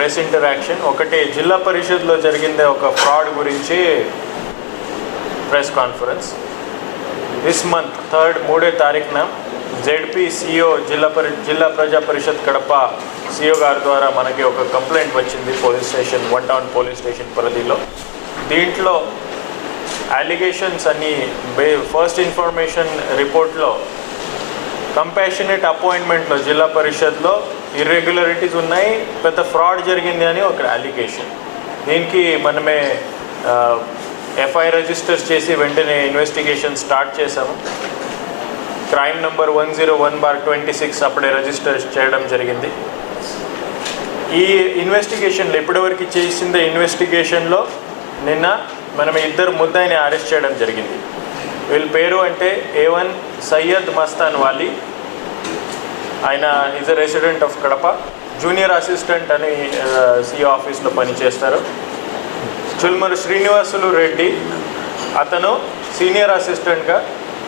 Press interaction. ఒకటి జిల్లా పరిషత్లో జరిగిందే ఒక ఫ్రాడ్ గురించి ప్రెస్ కాన్ఫరెన్స్. దిస్ మంత్ 3వ తారీఖున జెడ్పీ సిఓ జిల్లా ప్రజా పరిషత్ కడప సిఓ గారి ద్వారా మనకి ఒక కంప్లైంట్ వచ్చింది police station, 1 town police station పరిధిలో. దీంట్లో అలిగేషన్స్ అన్ని ఫస్ట్ ఇన్ఫర్మేషన్ రిపోర్ట్లో కంపాషనేట్ అపాయింట్మెంట్లో జిల్లా పరిషత్లో ఇర్రెగ్యులరిటీస్ ఉన్నాయి, పెద్ద ఫ్రాడ్ జరిగింది అని ఒక అలిగేషన్. దీనికి మనమే ఎఫ్ఐఆర్ రిజిస్టర్ చేసి వెంటనే ఇన్వెస్టిగేషన్ స్టార్ట్ చేశాము. క్రైమ్ నంబర్ 101/26 అప్పుడే రిజిస్టర్ చేయడం జరిగింది. ఈ ఇన్వెస్టిగేషన్లో ఇప్పటివరకు చేసిన ఇన్వెస్టిగేషన్లో నిన్న మనం 2 ముద్దాయిని అరెస్ట్ చేయడం జరిగింది. వీళ్ళ పేరు అంటే A1 సయ్యద్ మస్తాన్ వాలి, ఆయన is a resident of Kadapa, junior assistant అని సిఓ ఆఫీస్లో పనిచేస్తారు. చుల్మరు శ్రీనివాసులు రెడ్డి, అతను సీనియర్ అసిస్టెంట్గా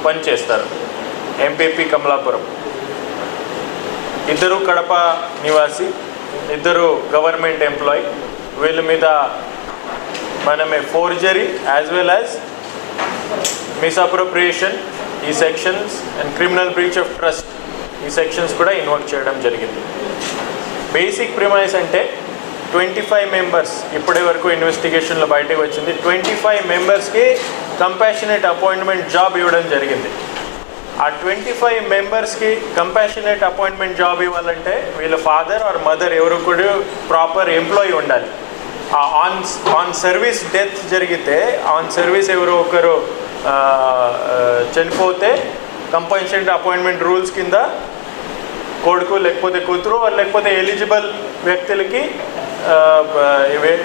పనిచేస్తారు ఎంపీపీ కమలాపురం. 2 కడప నివాసి, 2 గవర్నమెంట్ ఎంప్లాయీ. వీళ్ళ మీద మనమే forgery as well as misappropriation ఈ sections and criminal breach of trust ఈ సెక్షన్స్ కూడా ఇన్వోక్ చేయడం జరిగింది. బేసిక్ ప్రిమైస్ అంటే 25 మెంబర్స్ ఇప్పటి వరకు ఇన్వెస్టిగేషన్లో బయటకు వచ్చింది. 25 మెంబర్స్కి కంపాషనేట్ అపాయింట్మెంట్ జాబ్ ఇవ్వడం జరిగింది. ఆ 25 మెంబర్స్కి కంపాషనేట్ అపాయింట్మెంట్ జాబ్ ఇవ్వాలంటే వీళ్ళ ఫాదర్ ఆర్ మదర్ ఎవరు కూడా ప్రాపర్ ఎంప్లాయీ ఉండాలి. ఆన్ సర్వీస్ డెత్ జరిగితే, ఆన్ సర్వీస్ ఎవరో ఒకరు చనిపోతే కంపల్సరీ అపాయింట్మెంట్ రూల్స్ కింద కొడుకు లేకపోతే కూతురు లేకపోతే ఎలిజిబుల్ వ్యక్తులకి,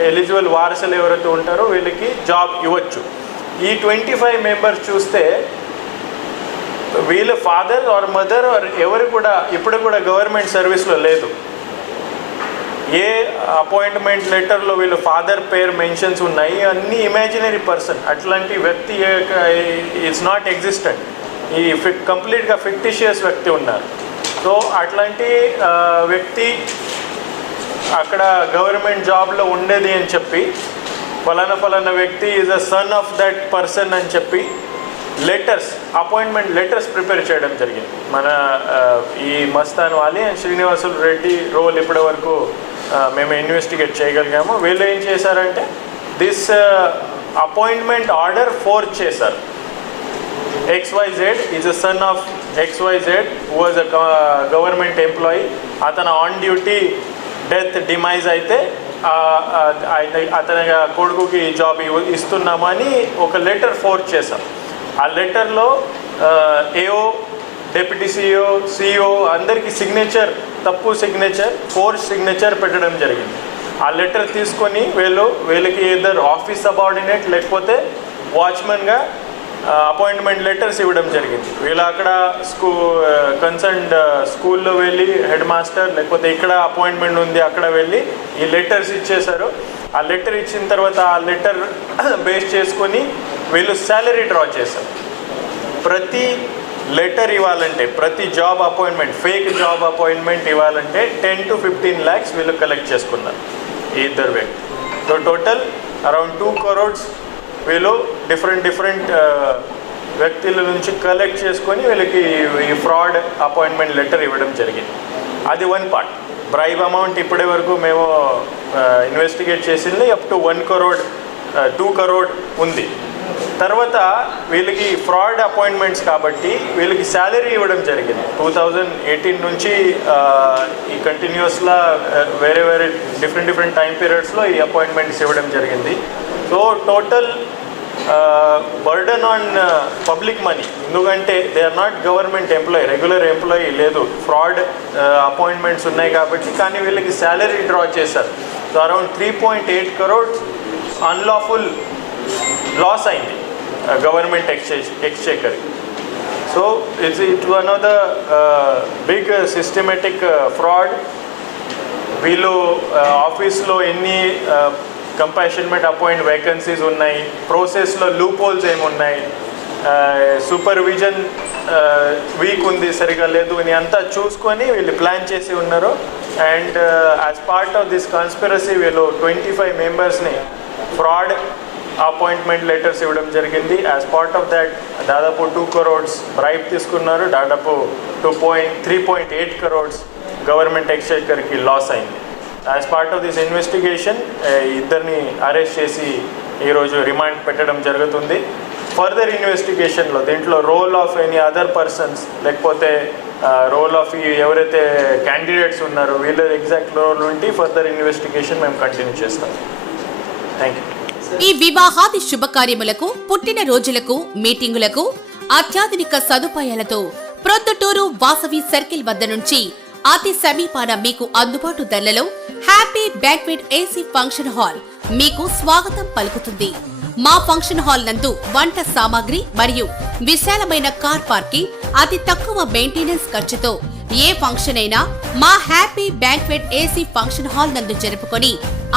ఎలిజిబుల్ వారసులు ఎవరైతే ఉంటారో వీళ్ళకి జాబ్ ఇవ్వచ్చు. ఈ 25 మెంబర్స్ చూస్తే వీళ్ళ ఫాదర్ ఆర్ మదర్ ఎవరు కూడా ఇప్పుడు కూడా గవర్నమెంట్ సర్వీస్లో లేదు. ఏ అపాయింట్మెంట్ లెటర్లో వీళ్ళ ఫాదర్ పేరు మెన్షన్స్ ఉన్నాయి, అన్నీ ఇమాజినరీ పర్సన్. అట్లాంటి వ్యక్తి ఇట్స్ నాట్ ఎగ్జిస్టెంట్. ఈ కంప్లీట్గా ఫిక్టిషియస్ వ్యక్తి ఉన్నారు. సో అట్లాంటి వ్యక్తి అక్కడ గవర్నమెంట్ జాబ్లో ఉండేది అని చెప్పి ఫలానా వ్యక్తి is a son of that person అని చెప్పి లెటర్స్, అపాయింట్మెంట్ లెటర్స్ ప్రిపేర్ చేయడం జరిగింది. మన ఈ మస్తాన్ వాలి అండ్ శ్రీనివాసులు రెడ్డి రోల్ ఇప్పటి వరకు మేము ఇన్వెస్టిగేట్ చేయగలిగాము. వీళ్ళు ఏం చేశారంటే దిస్ అపాయింట్మెంట్ ఆర్డర్ ఫోర్జ్ చేశారు. XYZ is a son of XYZ who was a government employee. అతను ఆన్ డ్యూటీ డెత్ డిమైజ్ అయితే అతని కొడుకుకి జాబ్ ఇస్తున్నామని ఒక లెటర్ ఫోర్జ్ చేశాం. ఆ లెటర్లో AO, డిప్యూటీ CEO అందరికీ సిగ్నేచర్, తప్పు సిగ్నేచర్, ఫోర్జ్ సిగ్నేచర్ పెట్టడం జరిగింది. ఆ లెటర్ తీసుకొని వీళ్ళకి ఏదర్ ఆఫీస్ సబార్డినేట్ లేకపోతే వాచ్మెన్గా అపాయింట్మెంట్ లెటర్స్ ఇవ్వడం జరిగింది. వీళ్ళు అక్కడ కన్సర్న్డ్ స్కూల్లో వెళ్ళి హెడ్ మాస్టర్ లేకపోతే ఇక్కడ అపాయింట్మెంట్ ఉంది అక్కడ వెళ్ళి ఈ లెటర్స్ ఇచ్చేశారు. ఆ లెటర్ ఇచ్చిన తర్వాత ఆ లెటర్ బేస్ చేసుకొని వీళ్ళు శాలరీ డ్రా చేశారు. ప్రతి లెటర్ ఇవ్వాలంటే, ప్రతి job appointment, fake job appointment ఇవ్వాలంటే 10 to 15 lakhs వీళ్ళు కలెక్ట్ చేసుకున్నారు ఈ 2 వ్యక్తి. సో టోటల్ అరౌండ్ 2 crores వీళ్ళు డిఫరెంట్ వ్యక్తుల నుంచి కలెక్ట్ చేసుకొని వీళ్ళకి ఈ ఫ్రాడ్ అపాయింట్మెంట్ లెటర్ ఇవ్వడం జరిగింది. అది 1 part. బ్రైబ్ అమౌంట్ ఇప్పటి వరకు మేము ఇన్వెస్టిగేట్ చేసింది అప్ టు 1 crore, 2 crore ఉంది. తర్వాత వీళ్ళకి ఫ్రాడ్ అపాయింట్మెంట్స్ కాబట్టి వీళ్ళకి శాలరీ ఇవ్వడం జరిగింది. 2018 నుంచి ఈ కంటిన్యూస్గా వేరే డిఫరెంట్ టైం పీరియడ్స్లో ఈ అపాయింట్మెంట్స్ ఇవ్వడం జరిగింది. So total burden on public money, ఎందుకంటే they are not government employee, regular employee లేదు, ఫ్రాడ్ అపాయింట్మెంట్స్ ఉన్నాయి కాబట్టి. కానీ వీళ్ళకి శాలరీ డ్రా చేశారు. So around 3.8 crores unlawful loss అయింది government exchequer. So it one of the big systematic fraud. వీళ్ళు ఆఫీస్లో ఎన్ని కంపాషన్మెంట్ అపాయింట్ వేకెన్సీస్ ఉన్నాయి, ప్రాసెస్లో లూప్ హోల్స్ ఏమున్నాయి, సూపర్విజన్ వీక్ ఉంది, సరిగా లేదు అని అంతా చూసుకొని వీళ్ళు ప్లాన్ చేసి ఉన్నారు. And as part of this conspiracy వీళ్ళు 25 మెంబర్స్ని ఫ్రాడ్ అపాయింట్మెంట్ లెటర్స్ ఇవ్వడం జరిగింది. యాజ్ పార్ట్ ఆఫ్ దాట్ దాదాపు 2 crores బ్రైబ్ తీసుకున్నారు. దాదాపు 3.8 crores గవర్నమెంట్ ఎక్స్చేంజర్కి లాస్ అయింది. As part of this investigation ఇద్దరిని అరెస్ట్ చేసి ఈరోజు రిమాండ్ పెట్టడం జరుగుతుంది. ఫర్దర్ ఇన్వెస్టిగేషన్లో దీంట్లో role of any other persons లేకపోతే రోల్ ఆఫ్ ఎవరైతే క్యాండిడేట్స్ ఉన్నారో వీళ్ళ ఎగ్జాక్ట్ రోల్ ఉండి ఫర్దర్ ఇన్వెస్టిగేషన్ మేము కంటిన్యూ చేస్తాం. Thank you. ఈ వివాహాది శుభకార్యములకు, పుట్టిన రోజులకు, మీటింగులకు అత్యాధునిక సదుపాయాలతో ప్రొద్దుటూరు వాసవి సర్కిల్ వద్ద నుంచి అతి సమీపాన మీకు అందుబాటు ధరలలో happy banquet AC function hall మీకు స్వాగతం పలుకుతుంది. మా ఫంక్షన్ హాల్ నందు వంట సామాగ్రి మరియు విశాలమైన కార్ పార్కింగ్, అతి తక్కువ మెయింటెనెన్స్ ఖర్చుతో ఏ ఫంక్షన్ అయినా మా happy banquet AC function hall నందు జరుపుకొని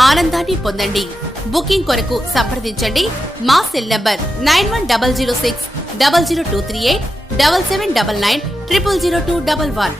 ఆనందాన్ని పొందండి. బుకింగ్ కొరకు సంప్రదించండి. మా సెల్ నంబర్ 9100600238 7799 000211.